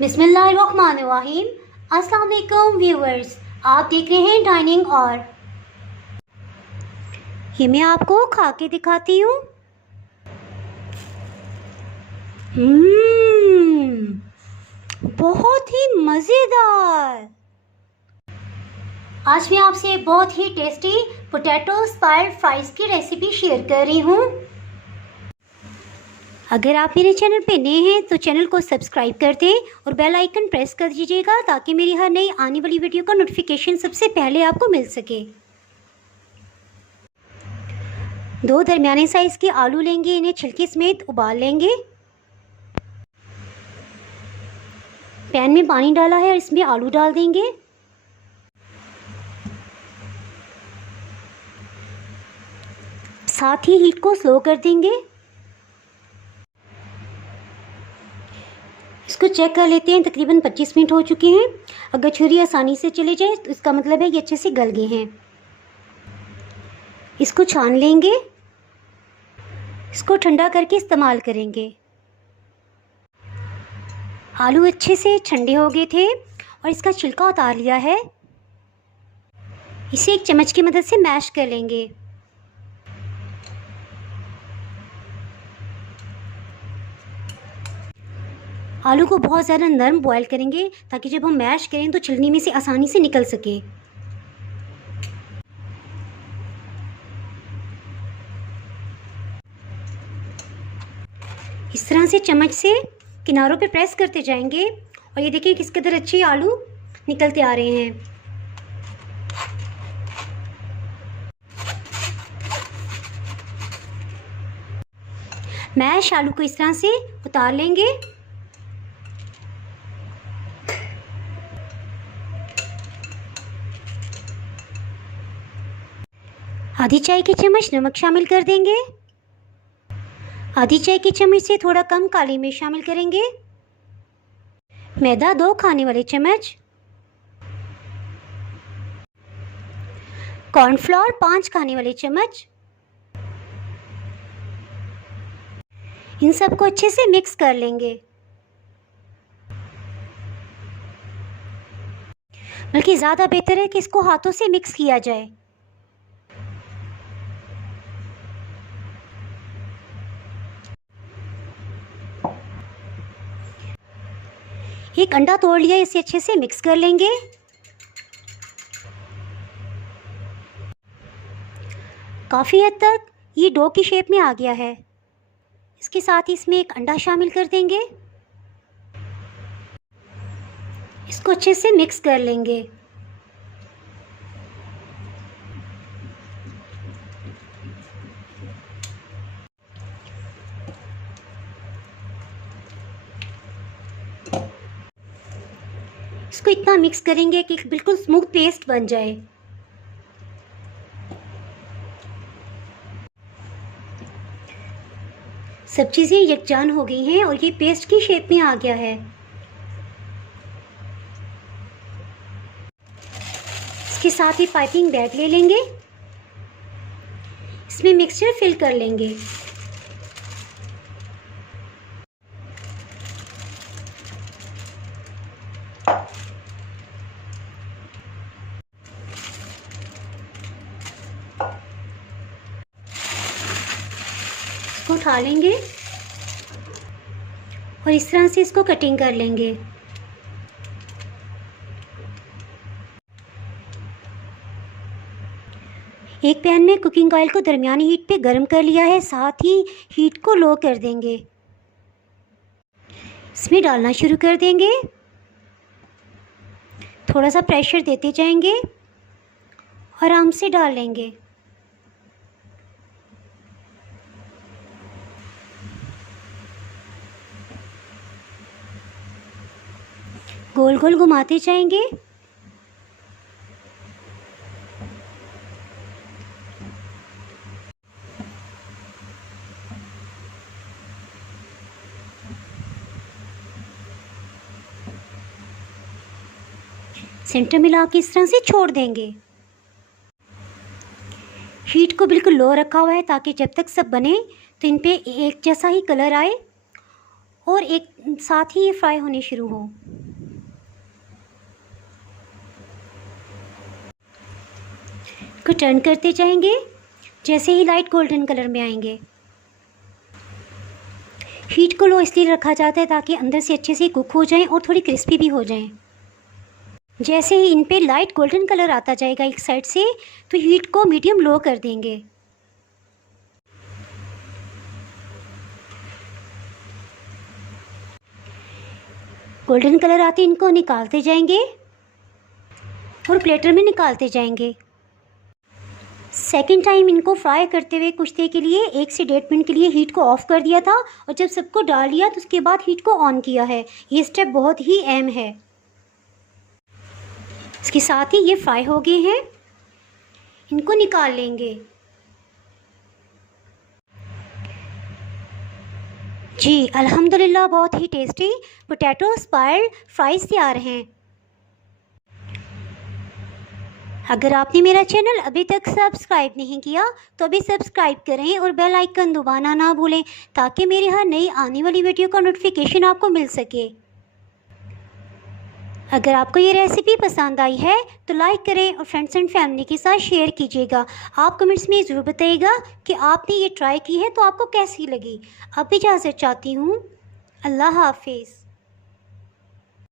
बिस्मिल्लाहिर्रहमानिर्रहीम। अस्सलाम वालेकुम व्यूअर्स, आप देख रहे हैं डाइनिंग और ये मैं आपको खा के दिखाती हूँ। बहुत ही मज़ेदार। आज मैं आपसे बहुत ही टेस्टी पोटैटो स्पायर फ्राइज़ की रेसिपी शेयर कर रही हूँ। अगर आप मेरे चैनल पे नए हैं तो चैनल को सब्सक्राइब कर दें और बेल आइकन प्रेस कर दीजिएगा ताकि मेरी हर नई आने वाली वीडियो का नोटिफिकेशन सबसे पहले आपको मिल सके। 2 दरमियाने साइज़ के आलू लेंगे, इन्हें छिलके समेत उबाल लेंगे। पैन में पानी डाला है और इसमें आलू डाल देंगे। साथ ही हीट को स्लो कर देंगे। इसको चेक कर लेते हैं, तकरीबन 25 मिनट हो चुके हैं। अगर छुरी आसानी से चले जाए तो इसका मतलब है ये अच्छे से गल गए हैं। इसको छान लेंगे, इसको ठंडा करके इस्तेमाल करेंगे। आलू अच्छे से ठंडे हो गए थे और इसका छिलका उतार लिया है। इसे एक चम्मच की मदद से मैश कर लेंगे। आलू को बहुत ज़्यादा नरम बॉईल करेंगे ताकि जब हम मैश करें तो छिलनी में से आसानी से निकल सके। इस तरह से चम्मच से किनारों पे प्रेस करते जाएंगे और ये देखिए किस कदर अच्छे आलू निकलते आ रहे हैं। मैश आलू को इस तरह से उतार लेंगे। आधी चाय की चम्मच नमक शामिल कर देंगे। आधी चाय की चम्मच से थोड़ा कम काली मिर्च शामिल करेंगे। मैदा 2 खाने वाले चम्मच। कॉर्नफ्लोर 5 खाने वाले चम्मच। इन सबको अच्छे से मिक्स कर लेंगे, बल्कि ज़्यादा बेहतर है कि इसको हाथों से मिक्स किया जाए। एक अंडा तोड़ लिया, इसे अच्छे से मिक्स कर लेंगे। काफ़ी हद तक ये डो की शेप में आ गया है। इसके साथ ही इसमें एक अंडा शामिल कर देंगे। इसको अच्छे से मिक्स कर लेंगे। इसको इतना मिक्स करेंगे कि बिल्कुल स्मूथ पेस्ट बन जाए। सब चीज़ें यकजान हो गई हैं और ये पेस्ट की शेप में आ गया है। इसके साथ ही पाइपिंग बैग ले लेंगे, इसमें मिक्सचर फिल कर लेंगे। इसको उठा लेंगे और इस तरह से इसको कटिंग कर लेंगे। एक पैन में कुकिंग ऑयल को दरमियानी हीट पे गर्म कर लिया है, साथ ही हीट को लो कर देंगे। इसमें डालना शुरू कर देंगे, थोड़ा सा प्रेशर देते जाएंगे, आराम से डाल लेंगे। गोल गोल घुमाते जाएंगे। सेंटर मिला के इस तरह से छोड़ देंगे। हीट को बिल्कुल लो रखा हुआ है ताकि जब तक सब बने तो इन पे एक जैसा ही कलर आए और एक साथ ही ये फ्राई होने शुरू हो। को टर्न करते जाएंगे जैसे ही लाइट गोल्डन कलर में आएंगे। हीट को लो इसलिए रखा जाता है ताकि अंदर से अच्छे से कुक हो जाएं और थोड़ी क्रिस्पी भी हो जाएं। जैसे ही इन पे लाइट गोल्डन कलर आता जाएगा एक साइड से तो हीट को मीडियम लो कर देंगे। गोल्डन कलर आते इनको निकालते जाएंगे और प्लेटर में निकालते जाएंगे। सेकंड टाइम इनको फ्राई करते हुए कुछ देर के लिए 1 से 1.5 मिनट के लिए हीट को ऑफ कर दिया था और जब सबको डाल लिया तो उसके बाद हीट को ऑन किया है। ये स्टेप बहुत ही अहम है। इसके साथ ही ये फ्राई हो गए हैं, इनको निकाल लेंगे। जी अल्हम्दुलिल्लाह बहुत ही टेस्टी पोटैटो स्पायर्ड फ्राइज़ तैयार हैं। अगर आपने मेरा चैनल अभी तक सब्सक्राइब नहीं किया तो अभी सब्सक्राइब करें और बेल आइकन दबाना ना भूलें ताकि मेरी हर नई आने वाली वीडियो का नोटिफिकेशन आपको मिल सके। अगर आपको ये रेसिपी पसंद आई है तो लाइक करें और फ्रेंड्स एंड फैमिली के साथ शेयर कीजिएगा। आप कमेंट्स में ज़रूर बताइएगा कि आपने ये ट्राई की है तो आपको कैसी लगी। अब इजाज़त चाहती हूँ। अल्लाह हाफिज़।